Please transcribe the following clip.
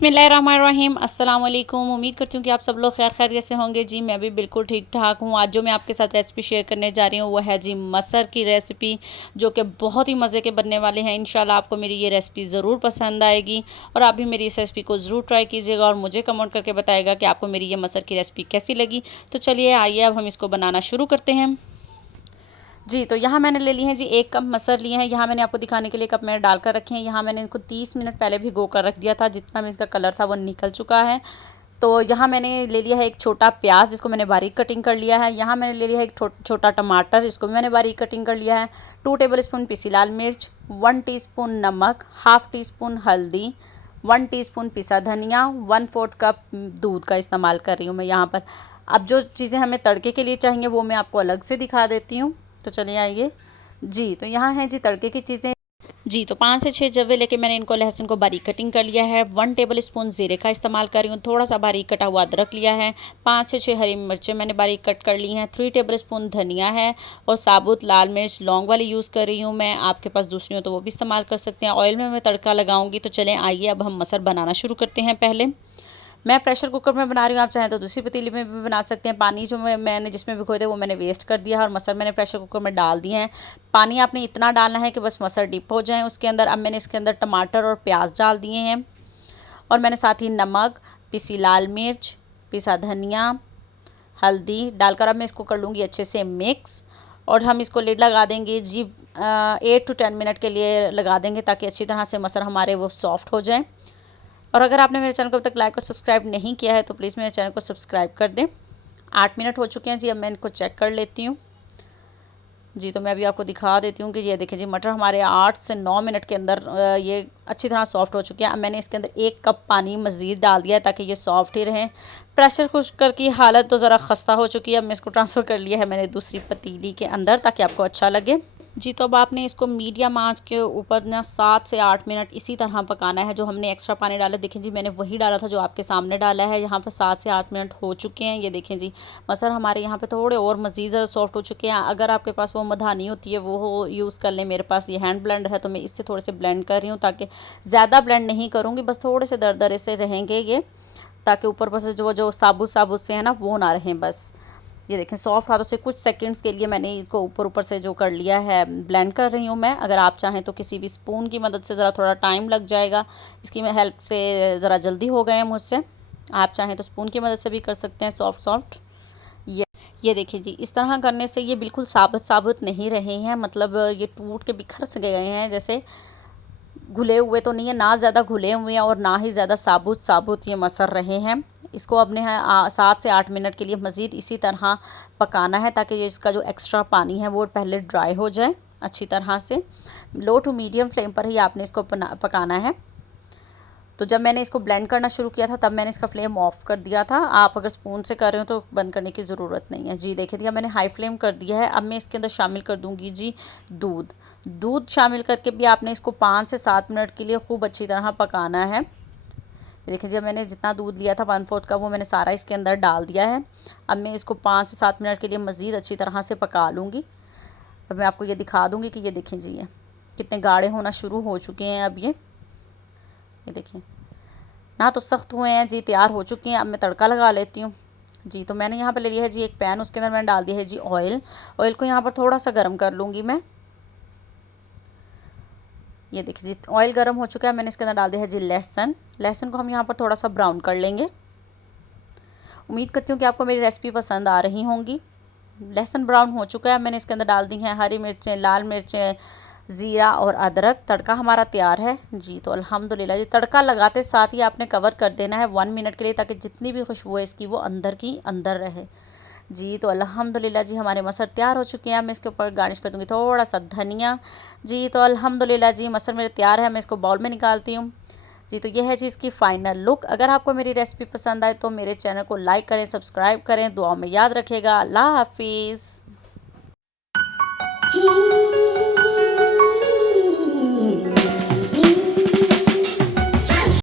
बिस्मिल्लाहिर्रहमानिर्रहीम अस्सलाम वालेकुम। उम्मीद करती हूँ कि आप सब लोग खैर खैरियत से होंगे। जी मैं भी बिल्कुल ठीक ठाक हूँ। आज जो मैं आपके साथ रेसिपी शेयर करने जा रही हूँ वो है जी मसर की रेसिपी, जो कि बहुत ही मज़े के बनने वाले हैं। इंशाल्लाह आपको मेरी ये रेसिपी ज़रूर पसंद आएगी और आप भी मेरी इस रेसिपी को ज़रूर ट्राई कीजिएगा और मुझे कमेंट करके बताएगा कि आपको मेरी ये मसर की रेसिपी कैसी लगी। तो चलिए आइए अब हम इसको बनाना शुरू करते हैं। जी तो यहाँ मैंने ले ली हैं जी 1 कप मसर लिए हैं। यहाँ मैंने आपको दिखाने के लिए कप मैंने डालकर रखे हैं। यहाँ मैंने इनको 30 मिनट पहले भिगो कर रख दिया था, जितना भी इसका कलर था वो निकल चुका है। तो यहाँ मैंने ले लिया है एक छोटा प्याज, जिसको मैंने बारीक कटिंग कर लिया है। यहाँ मैंने ले लिया है एक छोटा टमाटर, इसको भी मैंने बारीक कटिंग कर लिया है। 2 टेबल स्पून पिसी लाल मिर्च, 1 टीस्पून नमक, हाफ़ टी स्पून हल्दी, 1 टीस्पून पिसा धनिया, 1/4 कप दूध का इस्तेमाल कर रही हूँ मैं यहाँ पर। अब जो चीज़ें हमें तड़के के लिए चाहिए वो मैं आपको अलग से दिखा देती हूँ। तो चलिए आइए। जी तो यहाँ है जी तड़के की चीज़ें। जी तो 5 से 6 जवे लेके मैंने इनको लहसुन को बारीक कटिंग कर लिया है। 1 टेबल स्पून ज़ीरे का इस्तेमाल कर रही हूँ। थोड़ा सा बारीक कटा हुआ अदरक लिया है। 5 से 6 हरी मिर्चें मैंने बारीक कट कर ली हैं। 3 टेबल स्पून धनिया है और साबुत लाल मिर्च लौंग वाली यूज़ कर रही हूँ मैं। आपके पास दूसरी हो तो वो भी इस्तेमाल कर सकते हैं। ऑयल में मैं तड़का लगाऊंगी। तो चलें आइए अब हम मसर बनाना शुरू करते हैं। पहले मैं प्रेशर कुकर में बना रही हूँ, आप चाहें तो दूसरी पतीली में भी बना सकते हैं। पानी जो मैंने जिसमें भिगोए थे वो मैंने वेस्ट कर दिया है और मसर मैंने प्रेशर कुकर में डाल दिए हैं। पानी आपने इतना डालना है कि बस मसर डिप हो जाए उसके अंदर। अब मैंने इसके अंदर टमाटर और प्याज डाल दिए हैं और मैंने साथ ही नमक, पिसी लाल मिर्च, पिसा धनिया, हल्दी डालकर अब मैं इसको कर लूँगी अच्छे से मिक्स। और हम इसको लिड लगा देंगे जी 8 to 10 मिनट के लिए लगा देंगे, ताकि अच्छी तरह से मसर हमारे वो सॉफ्ट हो जाए। और अगर आपने मेरे चैनल को अब तक लाइक और सब्सक्राइब नहीं किया है तो प्लीज़ मेरे चैनल को सब्सक्राइब कर दें। 8 मिनट हो चुके हैं जी। अब मैं इनको चेक कर लेती हूँ। जी तो मैं अभी आपको दिखा देती हूँ कि ये देखिए जी मटर हमारे 8 से 9 मिनट के अंदर ये अच्छी तरह सॉफ्ट हो चुके हैं। अब मैंने इसके अंदर 1 कप पानी मज़ीद डाल दिया है ताकि ये सॉफ्ट ही रहें। प्रेशर कुकर की हालत तो ज़रा ख़स्ता हो चुकी है। अब मैं इसको ट्रांसफ़र कर लिया है मैंने दूसरी पतीली के अंदर, ताकि आपको अच्छा लगे। जी तो अब आपने इसको मीडियम आंच के ऊपर ना 7 से 8 मिनट इसी तरह पकाना है। जो हमने एक्स्ट्रा पानी डाला, देखें जी मैंने वही डाला था जो आपके सामने डाला है। यहाँ पर 7 से 8 मिनट हो चुके हैं। ये देखें जी मसर हमारे यहाँ पे थोड़े और मज़ीद ज़्यादा सॉफ्ट हो चुके हैं। अगर आपके पास वो मधानी होती है वो यूज़ कर लें। मेरे पास ये हैंड ब्लेंडर है तो मैं इससे थोड़े से ब्लेंड कर रही हूँ, ताकि ज़्यादा ब्लेंड नहीं करूँगी, बस थोड़े से दरदरे से रहेंगे ये, ताकि ऊपर बस जो साबुत साबुत से है ना वो ना रहें। बस ये देखें सॉफ्ट हाथों से कुछ सेकंड्स के लिए मैंने इसको ऊपर ऊपर से जो कर लिया है ब्लेंड कर रही हूँ मैं। अगर आप चाहें तो किसी भी स्पून की मदद से, ज़रा थोड़ा टाइम लग जाएगा, इसकी मैं हेल्प से ज़रा जल्दी हो गए हैं मुझसे। आप चाहें तो स्पून की मदद से भी कर सकते हैं सॉफ्ट सॉफ्ट। ये देखिए जी इस तरह करने से ये बिल्कुल साबुत साबुत नहीं रहे हैं, मतलब ये टूट के बिखर से गए हैं, जैसे घुले हुए तो नहीं है, ना ज़्यादा घुले हुए हैं और ना ही ज़्यादा साबुत साबुत ये मसर रहे हैं। इसको अपने 7 से 8 मिनट के लिए मज़ीद इसी तरह पकाना है, ताकि ये इसका जो एक्स्ट्रा पानी है वो पहले ड्राई हो जाए अच्छी तरह से। लो टू मीडियम फ्लेम पर ही आपने इसको पकाना है। तो जब मैंने इसको ब्लेंड करना शुरू किया था तब मैंने इसका फ्लेम ऑफ़ कर दिया था। आप अगर स्पून से कर रहे हो तो बंद करने की ज़रूरत नहीं है। जी देखिए दिया मैंने हाई फ्लेम कर दिया है। अब मैं इसके अंदर शामिल कर दूंगी जी दूध शामिल करके भी आपने इसको 5 से 7 मिनट के लिए खूब अच्छी तरह पकाना है। देखिए जब मैंने जितना दूध लिया था 1/4 का वो मैंने सारा इसके अंदर डाल दिया है। अब मैं इसको 5 से 7 मिनट के लिए मज़ीद अच्छी तरह से पका लूँगी। अब मैं आपको ये दिखा दूँगी कि ये देखें जी ये कितने गाढ़े होना शुरू हो चुके हैं। अब ये देखिए ना तो सख्त हुए हैं जी, तैयार हो चुकी हैं। अब मैं तड़का लगा लेती हूँ। जी तो मैंने यहाँ पर ले लिया है जी एक पैन, उसके अंदर मैंने डाल दिया है जी ऑयल को यहाँ पर थोड़ा सा गर्म कर लूँगी मैं। ये देखिए जी ऑयल गर्म हो चुका है। मैंने इसके अंदर डाल दिया है जी लहसुन को हम यहाँ पर थोड़ा सा ब्राउन कर लेंगे। उम्मीद करती हूँ कि आपको मेरी रेसिपी पसंद आ रही होंगी। लहसुन ब्राउन हो चुका है। मैंने इसके अंदर डाल दी हैं हरी मिर्चें, लाल मिर्चें, ज़ीरा और अदरक। तड़का हमारा तैयार है जी। तो अल्हम्दुलिल्लाह जी तड़का लगाते साथ ही आपने कवर कर देना है 1 मिनट के लिए, ताकि जितनी भी खुशबू है इसकी वो अंदर की अंदर रहे। जी तो अल्हम्दुलिल्लाह जी हमारे मसर तैयार हो चुके हैं। मैं इसके ऊपर गार्निश कर दूँगी थोड़ा सा धनिया। जी तो अल्हम्दुलिल्लाह जी मसर मेरे तैयार है। मैं इसको बाउल में निकालती हूँ। जी तो यह है जी इसकी फ़ाइनल लुक। अगर आपको मेरी रेसिपी पसंद आए तो मेरे चैनल को लाइक करें, सब्सक्राइब करें, दुआ में याद रखेगा। अल्लाह हाफिज़।